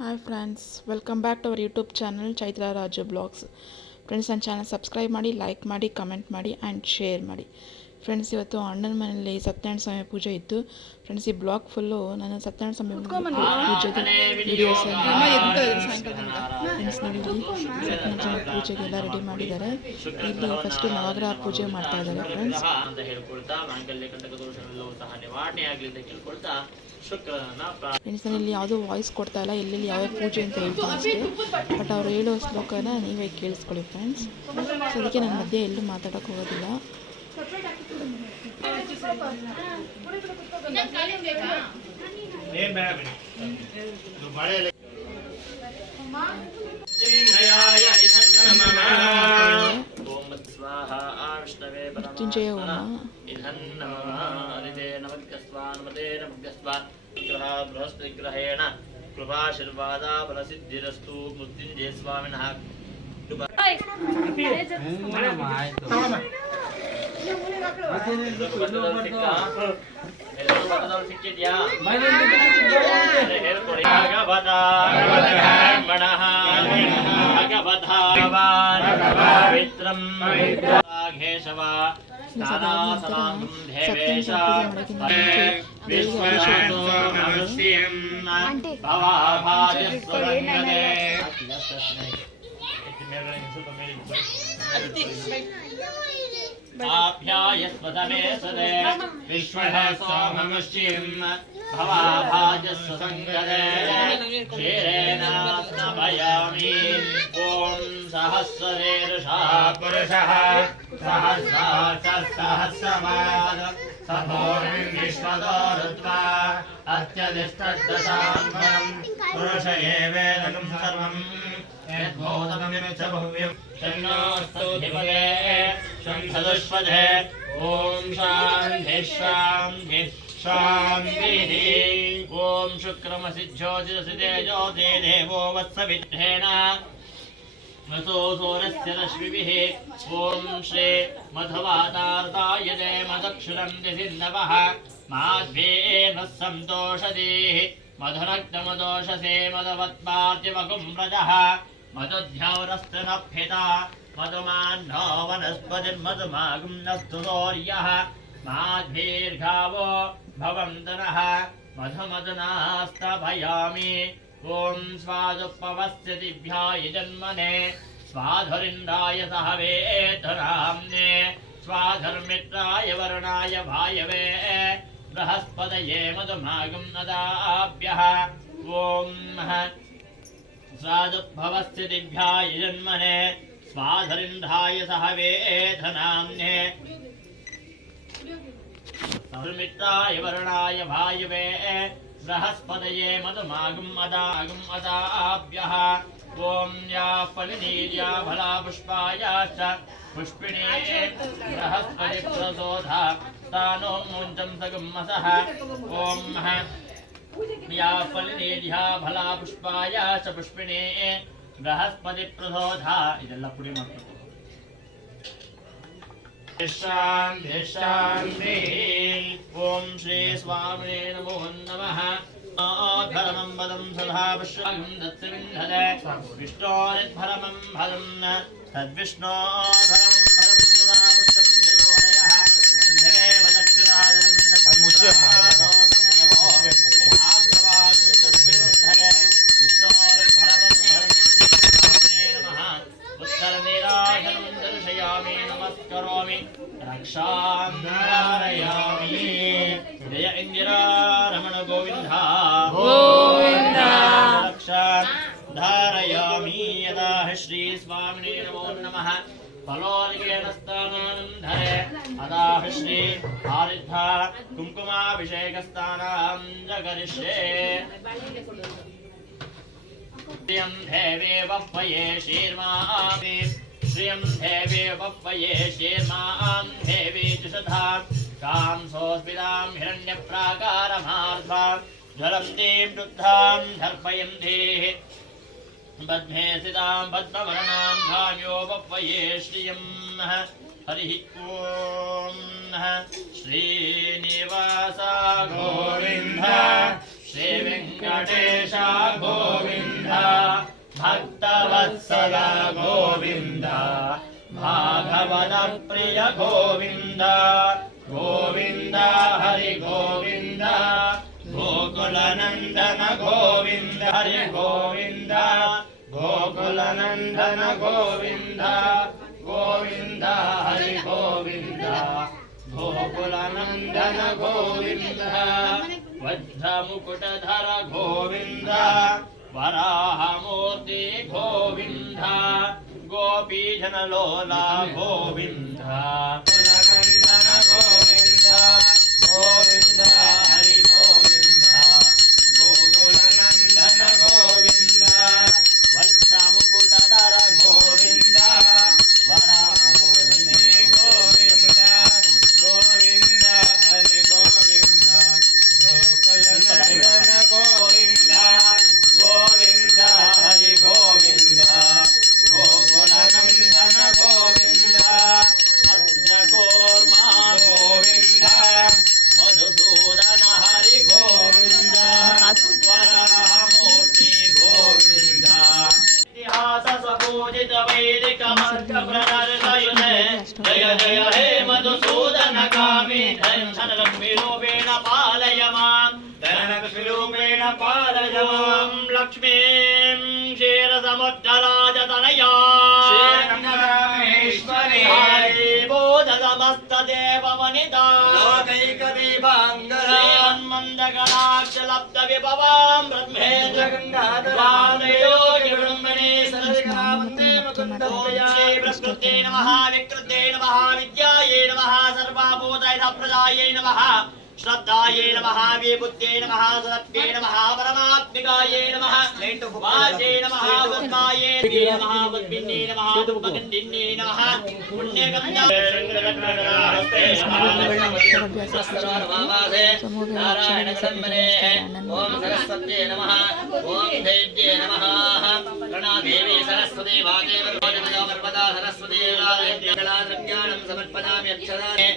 Hi friends, welcome back to our YouTube channel Chaitra Raju blogs. Friends, ನನ್ನ channel subscribe ಮಾಡಿ, like ಮಾಡಿ, comment ಮಾಡಿ and share ಮಾಡಿ. Friends, ಇವತ್ತು ಅಣ್ಣನ ಮನೆಯಲ್ಲಿ ಸತ್ಯನಾರಾಯಣ ಸ್ವಾಮಿ ಪೂಜೆ ಇತ್ತು. ಫ್ರೆಂಡ್ಸ್, ಈ ಬ್ಲಾಗ್ ಫುಲ್ಲು ನಾನು ಸತ್ಯನಾರಾಯಣ ಸ್ವಾಮಿ ಪೂಜೆದು ವೀಡಿಯೋಸ್ ಫ್ರೆಂಡ್ಸ್ ನೋಡಿ. ಸತ್ಯನಾರಾಯಣ ಸ್ವಾಮಿ ಪೂಜೆಗೆಲ್ಲ ರೆಡಿ ಮಾಡಿದ್ದಾರೆ. ಇಲ್ಲಿ ಫಸ್ಟು ನವಗ್ರಹ ಪೂಜೆ ಮಾಡ್ತಾ ಇದ್ದಾರೆ ಫ್ರೆಂಡ್ಸ್. ಫ್ರೆಂಡ್ಸ್, ನಾನು ಇಲ್ಲಿ ಯಾವುದೋ ವಾಯ್ಸ್ ಕೊಡ್ತಾ ಇಲ್ಲ, ಎಲ್ಲೆಲ್ಲಿ ಯಾವ ಪೂಜೆ ಅಂತ ಹೇಳ್ತೀನಿ ಅಷ್ಟೇ. ಬಟ್ ಅವ್ರು ಹೇಳೋ ಶ್ಲೋಕನ ನೀವೇ ಕೇಳಿಸ್ಕೊಳ್ಳಿ ಫ್ರೆಂಡ್ಸ್. ಸೊ ಅದಕ್ಕೆ ನಾನು ಮಧ್ಯೆ ಎಲ್ಲೂ ಮಾತಾಡೋಕ್ಕೆ ಹೋಗೋದಿಲ್ಲ. ಮೃತ್ಯುಂಜಯ ಹೋಮ. ಬೃಹಸ್ಪತಿಗ್ರಹೇಣ ಕೃಪಾಶೀರ್ವಾದ ಫಲಸಿದ್ಧಿರಸ್ತು. ಮೃತ್ಯುಂಜಯ ಸ್ವಾಮಿನಃ ಸಿಕ್ಕಿದ್ಯಾ? ಪವಿತ್ರಂ ಕೇಶವ आभ्यायस्वतमे सदे विश्वः सोममुष्टिं भवाभाजस्व संगदे क्षीरेण स्नापयामि. ॐ सहस्रशीर्षः पुरुषः सहस्राक्षसहस्रपाद सभोर्विश्वतो ऋत्वा अत्यधिष्ठद्दशान्वयं पुरुष एवेदं सर्वं यद्भूतं च भव्यं शन्नोऽस्तुधिपते शंसदुष्पदे. ॐ शान्तिः शान्तिः शान्तिः. ॐ शुक्रमसि ज्योतिरसि तेजोते देवो वत्सविद्धेन वसो सूर्यस्य रश्मिभिः. ॐ श्री मधवातार्तायते मदक्षुरं दिसिन्नवः माध्वेन सन्तोषदेः मधुरक्तमदोषसे मदवत्पार्थिवकुं व्रजः मदुद्यौरस्तनप्यता मधुमान्नो वनस्पतिर्मधुमागुं नस्तु सौर्यः माध्वीर्घावो भवन्तनः मधुमदनास्तभयामि. ॐ स्वादुपवस्यतिभ्याय जन्मने स्वाधुरिन्द्राय सह वेधराम्ने स्वाधर्मित्राय वरुणाय भायवे बृहस्पतये मधुमागं नदाभ्यः. ॐ स्वादुपवस्यतिभ्याय जन्मने स्वाधरिन्धाय सह वेधनाम्ने धर्मित्राय वरुणाय भायवे बृहस्पतये मधुमागं अदाभ्यः. ॐ या फलिनीर्या फलापुष्पायाश्च पुष्पिणे बृहस्पतिप्रसोधा तानो मुञ्चं सगुम्मसः. ॐ या फलिनीर्या फलापुष्पायाश्च पुष्पिणे बृहस्पतिप्रसोधा. ಇದೆಲ್ಲ ಪುಡಿ ಮಾಡ್ಬೇಕು. शान्ति शान्ति. ॐ श्री स्वामिने नमो नमः. धर्मं पदं सदा पुष्पं दत्सविन्धते विष्णोरिद्धर्मं फलं तद्विष्णो धर्मं फलं सदा पुष्पं जनोरयः देवेव दक्षिणादं दर्शयामि नमस्करोमि रक्षां धारयामि. जय इंदिरा रमण गोविन्द गोविन्द. रक्षां धारयामि. यदा श्री स्वामिने नमो नमः. फलोदकेन स्नानं धरे अदा श्री आरिद्धा कुङ्कुमाभिषेकस्नानं जगरिष्ये. श्रियं देवे वप्पये शीर्मामि श्रियं देवे वप्पये शीर्मां देवी जुषधां कां सोऽस्मितां हिरण्यप्राकारमार्ध्वां ज्वलन्तीं शुद्धां दर्पयन्तीः पद्मे स्थितां पद्मवर्णां धाम्यो वप्पये श्रियं हरिः ॐ श्रीनिवास गोविन्द श्री वेङ्कटेश गोविन्द ಭಕ್ತವತ್ಸಲ ಗೋವಿಂದ ಭಾಗವತ ಪ್ರಿಯ ಗೋವಿಂದ ಗೋವಿಂದ ಹರಿ ಗೋವಿಂದ ಗೋಕುಲ ನಂದನ ಗೋವಿಂದ ಹರಿ ಗೋವಿಂದ ಗೋಕುಲ ನಂದನ ಗೋವಿಂದ ಗೋವಿಂದ ಹರಿ ಗೋವಿಂದ ಗೋಕುಲ ನಂದನ ಗೋವಿಂದ ವಜ್ರ ಮುಕುಟಧರ ಗೋವಿಂದ ವರಾಹ ಮೂರ್ತಿ ಗೋವಿಂದ ಗೋಪಿ ಜನಲೋಲ ಗೋವಿಂದ ಕುಲನಂದನ ಗೋವಿಂದ ಗೋವಿಂದ ಹರಿ ಗೋವಿಂದ ಗೋಕುಲ ನಂದನ ಗೋವಿಂದ ವಜ್ರ ಮುಕುಟಧರ ಗೋವಿಂದ ವರಾಹ ಮೂರ್ತಿ ಗೋವಿಂದ ಗೋವಿಂದ ಹರಿ ಗೋವಿಂದ ಗೋಕುಲ ನಂದನ ಗೋವಿಂದ ಗೋವಿಂದ ಹರಿ ಗೋವಿಂದ ಗೋಕುಲ ನಂದನ ಗೋವಿಂದ ಮಧ್ಯ ಗೋವಿಂದ ಮಧುಸೂದನ ಹರಿ ಗೋವಿಂದ ವರಾಹ ಮೂರ್ತಿ ಗೋವಿಂದ ಇತಿಹಾಸ ಸಪೂಜಿತ ವೈದಿಕ ಮಾರ್ಗ ಪ್ರದರ್ಶಯುನೆ ಜಯ ಜಯ ಹೇ ಮಧುಸೂದನ ಕಾಮಿ ಧನಲಕ್ಷ್ಮಿ ರೂಪೇಣ ಪಾಲಯ ಮಾಂ ಧನಲಕ್ಷ್ಮಿ ರೂಪೇಣ ಪಾಲಯ ಮಾಂ ಲಕ್ಷ್ಮೀಂ ಕ್ಷೀರಸಮುದ್ರರಾಜ ತನಯಾ ಶ್ರೀರಂಗರಾಮೇಶ್ವರಿ ಬೋಧ ಸಮಸ್ತ ದೇವ ವನಿತಾ ಲೋಕೈಕ ದೀಪಾಂಗರ ಶ್ರೀಮನ್ಮಂದಗಣಾಕ್ಷ ಲಬ್ಧ ವಿಭವಾಂ ಬ್ರಹ್ಮೇಂದ್ರ ಗಂಗಾಧರಾಂ ಯೋಗಿ ಬ್ರಹ್ಮಣಿ ಸರ್ವಗಣಾವಂದೇ ಮುಕುಂದೋಯ ಶ್ರೀ ಪ್ರಕೃತೇ ನಮಃ ವಿಕೃತೇ ನಮಃ ವಿದ್ಯಾಯೇ ನಮಃ ಸರ್ವಭೂತೈಃ ಪ್ರದಾಯೇ ನಮಃ श्रद्धाये नमः विबुद्धे नमः सत्ये नमः परमात्मिकाये नमः वाचे नमः वद्माये नमः वद्भिन्ने नमः वद्गन्धिन्ने नमः पुण्यगन्धाय शङ्करचक्रहस्ते नारायणगणम्बरे ॐ सरस्वत्यै नमः ॐ दैव्ये नमः गणादेवी सरस्वती वादेवदा सरस्वती कलाद्रव्याणं समर्पयामि अक्षराणि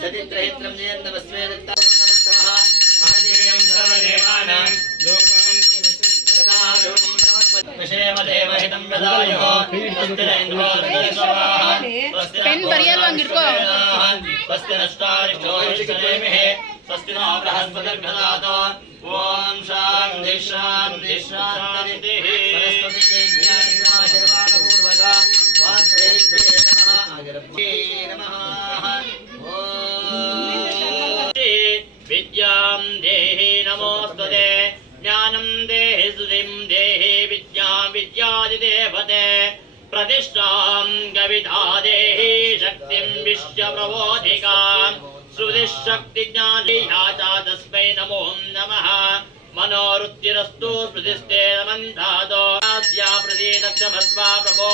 सतित्रहित्रं जयन्तवस्वे दत्तावन्तमस्तवः आदिव्यं सर्वदेवानां लोकं सदा लोकं समर्पयामि देवहितं ददायुः स्वस्तिरेन्द्रो ददस्वाः पेन बरियल्वांगिर्को स्वस्ति नष्टारिष्टो हिष्टनेमिः स्वस्ति नो बृहस्पतिर्ददातु ॐ शान्ति शान्ति शान्तिः सरस्वती देव्याः शर्वाणपूर्वका वाग्देव्ये नमः अगरभ्ये नमः विद्यां देहि नमोस्तुते ज्ञानं देहि सुधिं देहि विद्यां विद्यादिदेवते प्रतिष्ठां कविता देहि शक्तिं विश्वप्रबोधिकां श्रुतिशक्तिज्ञानिया च तस्मै नमो नमः मनोरुचिरस्तु स्मृतिस्ते नमन्धातो अस्या प्रतीदक्षमस्वा प्रभो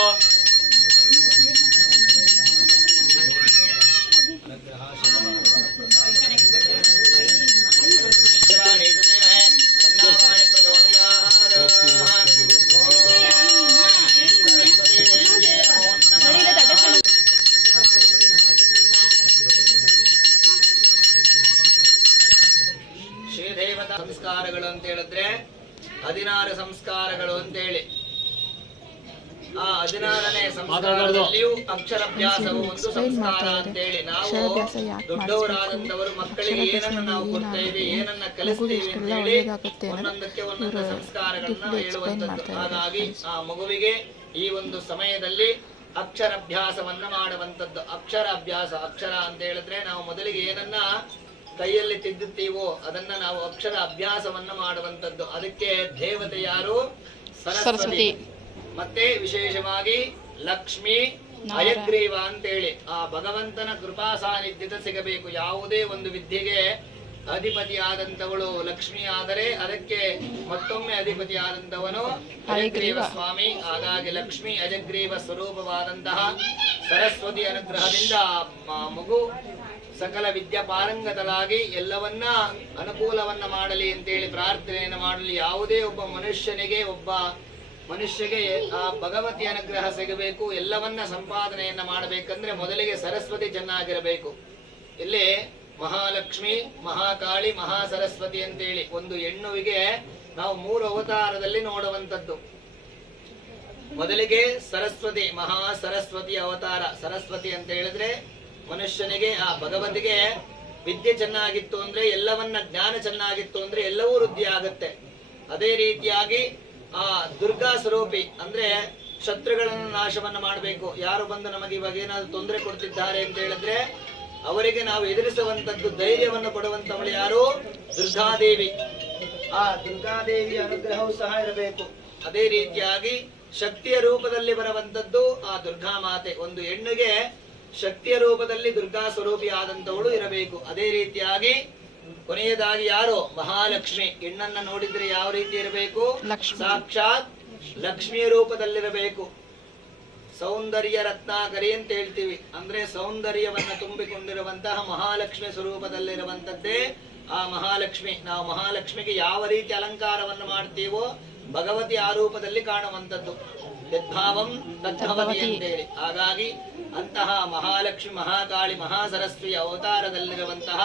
ಶ್ರೀದೇವತಾ ಸಂಸ್ಕಾರಗಳು ಅಂತ ಹೇಳಿದ್ರೆ 16 ಸಂಸ್ಕಾರಗಳು ಅಂತ ಹೇಳಿ ಆ 16ನೇ ಸಂಸ್ಕಾರದಲ್ಲಿಯೂ ಅಕ್ಷರಾಭ್ಯಾಸವು ಒಂದು ಸಂಸ್ಕಾರ ಅಂತ ಹೇಳಿ ನಾವು ದೊಡ್ಡವರಾದಂತವರು ಮಕ್ಕಳಿಗೆ ಏನನ್ನ ನಾವು ಕೊಡ್ತೇವೆ ಏನನ್ನ ಕಲಿಸ್ತೀವಿ ಅಂತ ಹೇಳಿ ಒಂದೊಂದಕ್ಕೆ ಒಂದೊಂದು ಸಂಸ್ಕಾರಗಳನ್ನ ಹೇಳುವಂತದ್ದು. ಹಾಗಾಗಿ ಆ ಮಗುವಿಗೆ ಈ ಒಂದು ಸಮಯದಲ್ಲಿ ಅಕ್ಷರಾಭ್ಯಾಸವನ್ನ ಮಾಡುವಂತದ್ದು. ಅಕ್ಷರಾಭ್ಯಾಸ, ಅಕ್ಷರ ಅಂತ ಹೇಳಿದ್ರೆ ನಾವು ಮೊದಲಿಗೆ ಏನನ್ನ ಕೈಯಲ್ಲಿ ತಿದ್ದುತ್ತೀವೋ ಅದನ್ನ ನಾವು ಅಕ್ಷರ ಅಭ್ಯಾಸವನ್ನ ಮಾಡುವಂತದ್ದು. ಅದಕ್ಕೆ ದೇವತೆ ಯಾರು? ಸರಸ್ವತಿ. ಮತ್ತೆ ವಿಶೇಷವಾಗಿ ಲಕ್ಷ್ಮಿ, ಹಯಗ್ರೀವ ಅಂತೇಳಿ ಆ ಭಗವಂತನ ಕೃಪಾ ಸಾನ್ನಿಧ್ಯತೆ ಸಿಗಬೇಕು. ಯಾವುದೇ ಒಂದು ವಿದ್ಯೆಗೆ ಅಧಿಪತಿಯಾದಂತವಳು ಲಕ್ಷ್ಮಿ ಆದರೆ ಅದಕ್ಕೆ ಮತ್ತೊಮ್ಮೆ ಅಧಿಪತಿಯಾದಂತವನು ಹಯಗ್ರೀವ ಸ್ವಾಮಿ. ಹಾಗಾಗಿ ಲಕ್ಷ್ಮಿ ಹಯಗ್ರೀವ ಸ್ವರೂಪವಾದಂತಹ ಸರಸ್ವತಿ ಅನುಗ್ರಹದಿಂದ ಮಗು ಸಕಲ ವಿದ್ಯಾ ಪಾರಂಗತರಾಗಿ ಎಲ್ಲವನ್ನ ಅನುಕೂಲವನ್ನ ಮಾಡಲಿ ಅಂತೇಳಿ ಪ್ರಾರ್ಥನೆಯನ್ನು ಮಾಡಲಿ. ಯಾವುದೇ ಒಬ್ಬ ಮನುಷ್ಯಗೆ ಆ ಭಗವತಿ ಅನುಗ್ರಹ ಸಿಗಬೇಕು, ಎಲ್ಲವನ್ನ ಸಂಪಾದನೆಯನ್ನ ಮಾಡಬೇಕಂದ್ರೆ ಮೊದಲಿಗೆ ಸರಸ್ವತಿ ಚೆನ್ನಾಗಿರಬೇಕು. ಇಲ್ಲಿ ಮಹಾಲಕ್ಷ್ಮಿ, ಮಹಾಕಾಳಿ, ಮಹಾಸರಸ್ವತಿ ಅಂತೇಳಿ ಒಂದು ಹೆಣ್ಣುವಿಗೆ ನಾವು 3 ಅವತಾರದಲ್ಲಿ ನೋಡುವಂಥದ್ದು. ಮೊದಲಿಗೆ ಸರಸ್ವತಿ, ಮಹಾ ಸರಸ್ವತಿ ಅವತಾರ. ಸರಸ್ವತಿ ಅಂತ ಹೇಳಿದ್ರೆ ಮನುಷ್ಯನಿಗೆ, ಆ ಭಗವತಿಗೆ ವಿದ್ಯೆ ಚೆನ್ನಾಗಿತ್ತು ಅಂದ್ರೆ, ಎಲ್ಲವನ್ನ ಜ್ಞಾನ ಚೆನ್ನಾಗಿತ್ತು ಅಂದ್ರೆ ಎಲ್ಲವೂ ವೃದ್ಧಿ ಆಗುತ್ತೆ. ಅದೇ ರೀತಿಯಾಗಿ ಆ ದುರ್ಗಾ ಸ್ವರೂಪಿ ಅಂದ್ರೆ ಶತ್ರುಗಳನ್ನು ನಾಶವನ್ನ ಮಾಡಬೇಕು. ಯಾರು ಬಂದು ನಮಗೆ ಇವಾಗ ಏನಾದ್ರು ತೊಂದರೆ ಕೊಡ್ತಿದ್ದಾರೆ ಅಂತ ಹೇಳಿದ್ರೆ ಅವರಿಗೆ ನಾವು ಎದುರಿಸುವಂತದ್ದು ಧೈರ್ಯವನ್ನು ಕೊಡುವಂತವಳು ಯಾರು? ದುರ್ಗಾದೇವಿ. ಆ ದುರ್ಗಾದೇವಿಯ ಅನುಗ್ರಹವೂ ಸಹ ಇರಬೇಕು. ಅದೇ ರೀತಿಯಾಗಿ ಶಕ್ತಿಯ ರೂಪದಲ್ಲಿ ಬರುವಂತದ್ದು ಆ ದುರ್ಗಾ ಮಾತೆ. ಒಂದು ಹೆಣ್ಣಿಗೆ ಶಕ್ತಿಯ ರೂಪದಲ್ಲಿ ದುರ್ಗಾ ಸ್ವರೂಪಿ ಆದಂತವಳು ಇರಬೇಕು. ಅದೇ ರೀತಿಯಾಗಿ ಕೊನೆಯದಾಗಿ ಯಾರು? ಮಹಾಲಕ್ಷ್ಮಿ. ಹೆಣ್ಣನ್ನ ನೋಡಿದ್ರೆ ಯಾವ ರೀತಿ ಇರಬೇಕು? ಸಾಕ್ಷಾತ್ ಲಕ್ಷ್ಮಿಯ ರೂಪದಲ್ಲಿರಬೇಕು. ಸೌಂದರ್ಯ ರತ್ನಾಕರಿ ಅಂತ ಹೇಳ್ತೀವಿ. ಅಂದ್ರೆ ಸೌಂದರ್ಯವನ್ನ ತುಂಬಿಕೊಂಡಿರುವಂತಹ ಮಹಾಲಕ್ಷ್ಮಿ ಸ್ವರೂಪದಲ್ಲಿರುವಂತದ್ದೇ ಆ ಮಹಾಲಕ್ಷ್ಮಿ. ನಾವು ಮಹಾಲಕ್ಷ್ಮಿಗೆ ಯಾವ ರೀತಿ ಅಲಂಕಾರವನ್ನು ಮಾಡ್ತೀವೋ ಭಗವತಿ ಆ ರೂಪದಲ್ಲಿ ಕಾಣುವಂಥದ್ದು. ಯದ್ಭಾವಂ ತದ್ಭವತಿ ಅಂತೇಳಿ. ಹಾಗಾಗಿ ಅಂತಹ ಮಹಾಲಕ್ಷ್ಮಿ, ಮಹಾಕಾಳಿ, ಮಹಾಸರಸ್ವತಿ ಅವತಾರದಲ್ಲಿರುವಂತಹ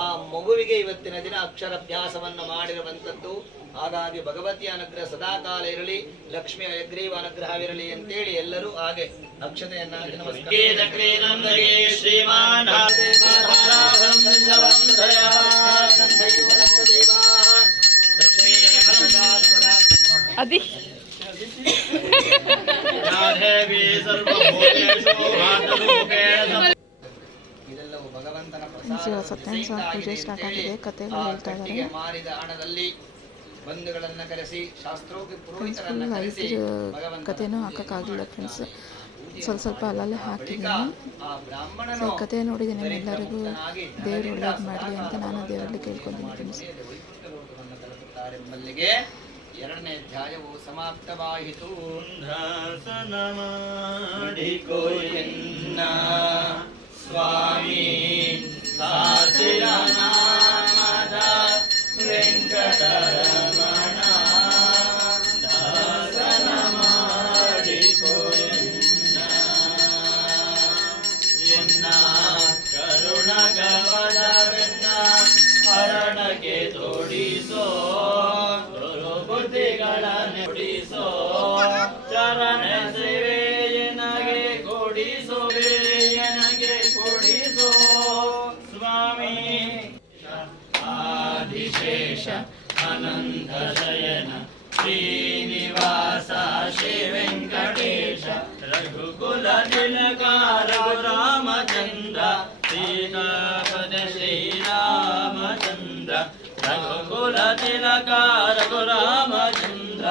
ಆ ಮಗುವಿಗೆ ಇವತ್ತಿನ ದಿನ ಅಕ್ಷರಾಭ್ಯಾಸವನ್ನು ಮಾಡಿರುವಂತದ್ದು. ಹಾಗಾಗಿ ಭಗವತಿಯ ಅನುಗ್ರಹ ಸದಾಕಾಲ ಇರಲಿ, ಲಕ್ಷ್ಮಿಯ ಯಗ್ರೀವ ಅನುಗ್ರಹವಿರಲಿ ಅಂತೇಳಿ ಎಲ್ಲರೂ ಹಾಗೆ ಅಕ್ಷತೆಯನ್ನಾಗಿ ಇದೆಲ್ಲವೂ ಭಗವಂತನ ಸತ್ಯನಾರಾಯಣ ಪೂಜೆ ಸ್ಟಾರ್ಟ್ ಆಗಿದೆ. ಕಥೆಗಳು ಹೇಳ್ತಾ ಇದ್ದಾರೆ. ಮಾರಿದ ಹಣದಲ್ಲಿ ಬಂಧುಗಳನ್ನ ಕರೆಸಿ ಶಾಸ್ತ್ರೋಕ್ತಿ ಪುರೋಹಿತರನ್ನ ಕರೆಸಿ ಕಥೆನೂ ಹಾಕಕ್ಕಾಗಿಲ್ಲ ಫ್ರೆಂಡ್ಸ್, ಸ್ವಲ್ಪ ಅಲ್ಲಲ್ಲೇ ಹಾಕಿದ್ದೀನಿ. ಸೊ ಕಥೆ ನೋಡಿದ್ದೀನಿ. ನಿಮ್ಮೆಲ್ಲರಿಗೂ ದೇವರು ಒಳ್ಳೇದು ಮಾಡಲಿ ಅಂತ ನಾನು ದೇವರಲ್ಲಿ ಕೇಳ್ಕೊತೀನಿ ಫ್ರೆಂಡ್ಸ್. ಎಂಬಲ್ಲಿಗೆ ಎರಡನೇ ಅಧ್ಯಾಯವು ಸಮಾಪ್ತವಾಯಿತು. ಸ್ವಾಮಿ ವೆಂಕಟರಮಣ ದಾಸನ ಮಾಡಿಕೋಯನ್ನ ಎನ್ನ ಕರುಣಗಮನವೆನ್ನ ಹರಣಕ್ಕೆ ತೋಡಿಸೋ, ದುರ್ಬುದ್ಧಿಗಳ ನುಡಿಸೋ, ಚರಣ ಸೇವೆಯನಗೆ ಕೊಡಿಸೋ, ನನಗೆ ಕೊಡಿಸೋ ಸ್ವಾಮಿ. ಆದಿಶೇಷ ಅನಂತ ಶಯನ ಶ್ರೀನಿವಾಸ ಶ್ರೀ ವೆಂಕಟೇಶ ರಘುಕುಲ ತಿಲಕಾರ ರಾಮಚಂದ್ರ ಸೀತಾಪದ ಶ್ರೀರಾಮಚಂದ್ರ ರಘುಕುಲ ತಿಲಕಾರ ರಾಮಚಂದ್ರ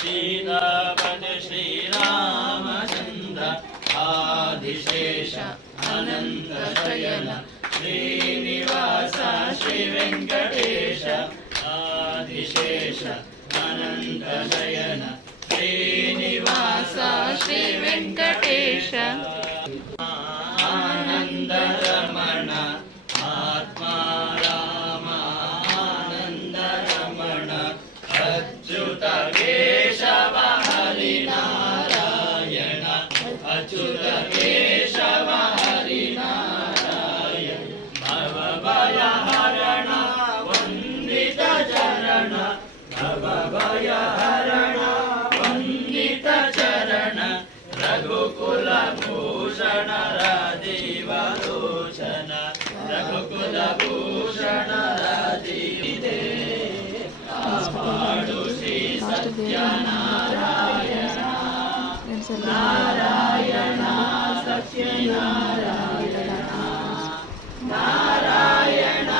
ಸೀತಾಪದ ಶ್ರೀರಾಮಚಂದ್ರ ಆದಿಶೇಷ ಅನಂತ ಶಯನ ಶ್ರೀನಿವಾಸ ಶ್ರೀ ವೆಂಕಟೇಶ ಆದಿಶೇಷ ಅನಂತ ಶಯನ ಶ್ರೀನಿವಾಸ ಶ್ರೀ ವೆಂಕಟೇಶ. ಆನಂದ ರಮಣ ಆತ್ಮ ರಾಮ ಆನಂದ ರಮಣ ಅಚ್ಯುತ ಕೇಶವ ಹರಿನಾರಾಯಣ ಅಚ್ಯುತ ಕೇಶವ ಹರಿನಾರಾಯಣ ಭವಭಯ ಹರಣ ವಂದಿತ ಚರಣ ಭವಭಯ ಹರಣ ವಂದಿತ ಚರಣ ರಘುಕುಲ ಭೂಷಣ ರಾಜೀವ ಲೋಚನ ರಘುಕುಲ ಭೂಷಣ ರಾಜೀವಿದೆ ಕಾಪಾಡು ಶ್ರೀ ಸತ್ಯನಾರಾಯಣ ನಾರಾಯಣ ಸತ್ಯನಾರಾಯಣ ನಾರಾಯಣ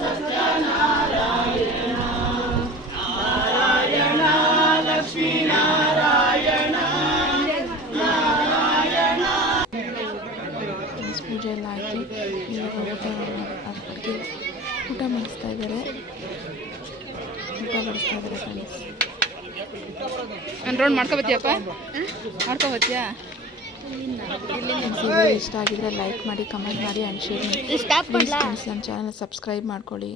ಸತ್ಯನಾರಾಯಣ ನಾರಾಯಣ ಲಕ್ಷ್ಮೀ ನಾರಾಯಣ ನಾರಾಯಣ. ಪೂಜೆ ಎಲ್ಲ ಆಯಿತು. ಇವಾಗ ಊಟ ಮಾಡಿಸ್ತಾ ಇದ್ದಾರೆ ಫ್ರೆಂಡ್ಸ್. ನಾನು ರೌಂಡ್ ಮಾಡ್ಕೊಬತ್ತೀಯಪ್ಪ, ಮಾಡ್ಕೊಬತ್ತೀಯಾ? ಇಷ್ಟ ಆಗಿದ್ರೆ ಲೈಕ್ ಮಾಡಿ, ಕಮೆಂಟ್ ಮಾಡಿ ಆ್ಯಂಡ್ ಶೇರ್ ಮಾಡಿ. ಪ್ಲೀಸ್ ಫ್ರೆಂಡ್ಸ್ ನನ್ನ ಚಾನಲ್ ಸಬ್ಸ್ಕ್ರೈಬ್ ಮಾಡ್ಕೊಳ್ಳಿ.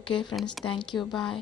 Okay friends, thank you, bye.